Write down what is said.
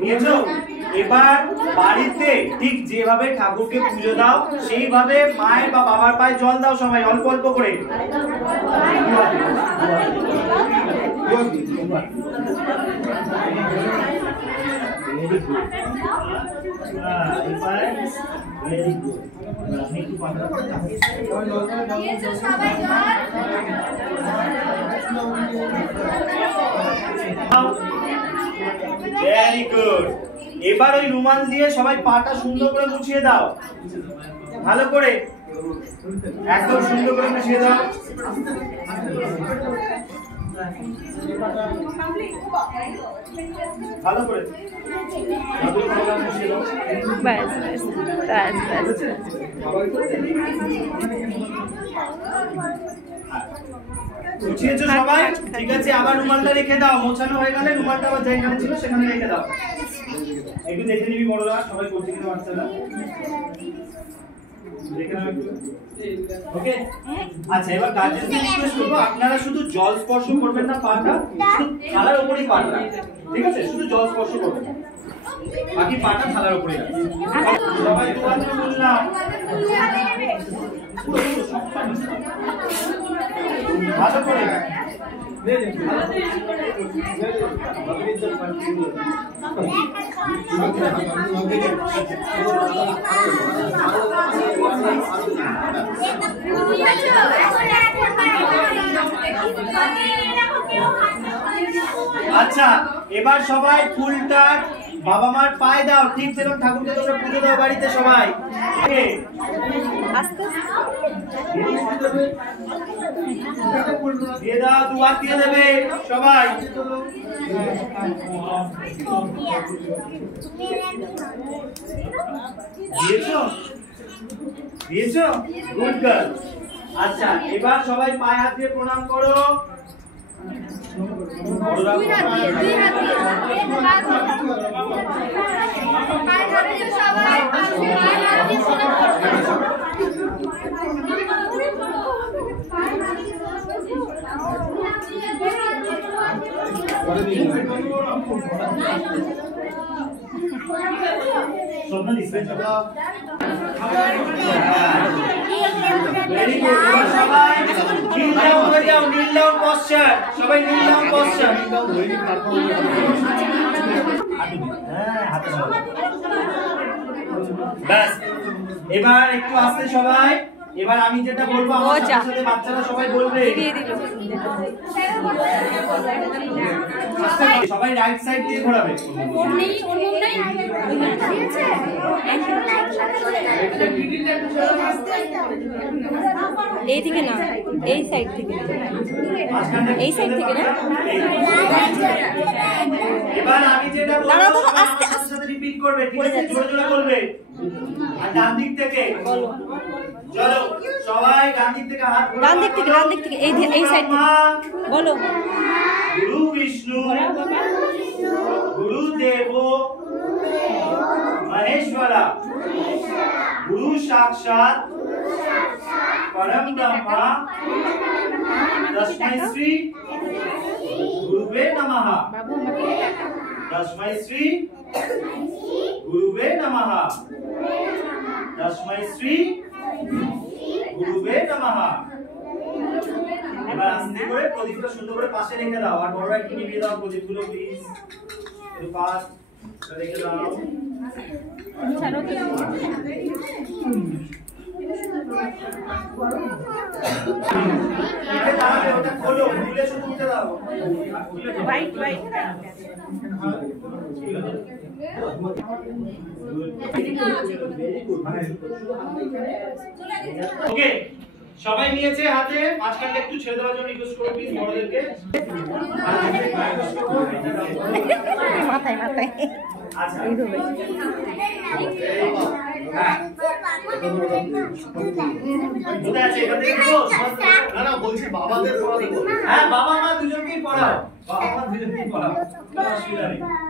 নিয়েছো? এবার বাড়িতে ঠিক যেভাবে ঠাকুরকে পুজো দাও সেইভাবে মায়ের বা বাবার পায়ে জল দাও সবাই অল্প অল্প করে। Very good. এবার ওই রুমাল দিয়ে সবাই পাটা সুন্দর করে মুছিয়ে দাও, ভালো করে একদম সুন্দর করে মুছিয়ে দাও। ভালো করে ব্যাস ব্যাস ব্যাস ব্যাস। মুছিয়েছো সবাই? ঠিক আছে, আবার রুমালটা রেখে দাও। মোছানো হয়ে গেলে রুমালটা আবার যেখানে ছিল সেখানে রেখে দাও। একটু দেখে নিবি বড়রা সবাই করছে কিনা বাচ্চারা। ওকে, আচ্ছা এবার গার্জেনকে রিকোয়েস্ট করব আপনারা শুধু জল স্পর্শ করবেন না পাটা, শুধু থালার উপরেই পাটা, ঠিক আছে? শুধু জল স্পর্শ করবেন, বাকি পাটা থালার উপরেই রাখবেন। সবাই তোমাদের বললাম ভালো করে আচ্ছা এবার সবাই ফুলটা বাবা মার পায়ে দাও, ঠিক যেরকম ঠাকুরকে তোমরা পুজো দাও বাড়িতে সবাই। দিয়ে দাও, দুবার দিয়ে দেবে সবাই। দিয়েছো? দিয়েছো? Good girl. আচ্ছা এবার সবাই পায়ে হাত দিয়ে প্রণাম করো। Very good. সবাই kneel down হয়ে যাও, kneel down posture, সবাই kneel down posture। ব্যাস, এবার একটু আস্তে সবাই। এবার আমি যেটা বলবো আমার সাথে বাচ্চারা সবাই বলবে। সবাই রাইট সাইড দিয়ে ঘোরাবে। এই দিকে না, এই সাইড থেকে, এই সাইড থেকে না। এবার আমি যেটা বলবো আস্তে আস্তে রিপিট করবে, ঠিক আছে? জোরে জোরে বলবে। আর ডান দিক থেকে বলো। চলো সবাই ডান দিক থেকে হাত ঘোরাও। ডান দিক থেকে, ডান দিক থেকে, এই সাইড থেকে বলো। গুরু বিষ্ণু গুরুদেব মহেশ্বরা গুরু সাক্ষাৎ परम ब्रह्मा तस्मै श्री गुरुवे नमः। तस्मै श्री गुरुवे नमः। तस्मै श्री गुरुवे नमः। এবার আস্তে করে প্রদীপটা সুন্দর করে পাশে রেখে দাও, আর বড়রা একটু নিভিয়ে দাও প্রদীপগুলো প্লিজ। একটু পাশ রেখে দাও। ওটা খোলো, খুলে শুধু উঠে দাও। Right right. ওকে, সবাই নিয়েছে হাতে। মাঝখানটা একটু ছেড়ে দেওয়ার জন্য রিকোয়েস্ট করব প্লিজ বড়দেরকে। মাথায় মাথায়। আচ্ছা হ্যাঁ কোথায় আছে? এখান থেকে দেবো? না না বলছি বাবাদের পড়াতে। হ্যাঁ বাবা মা দুজনকেই পড়াও, বাবা মা দুজনকেই পড়াও, কোনো অসুবিধা নেই।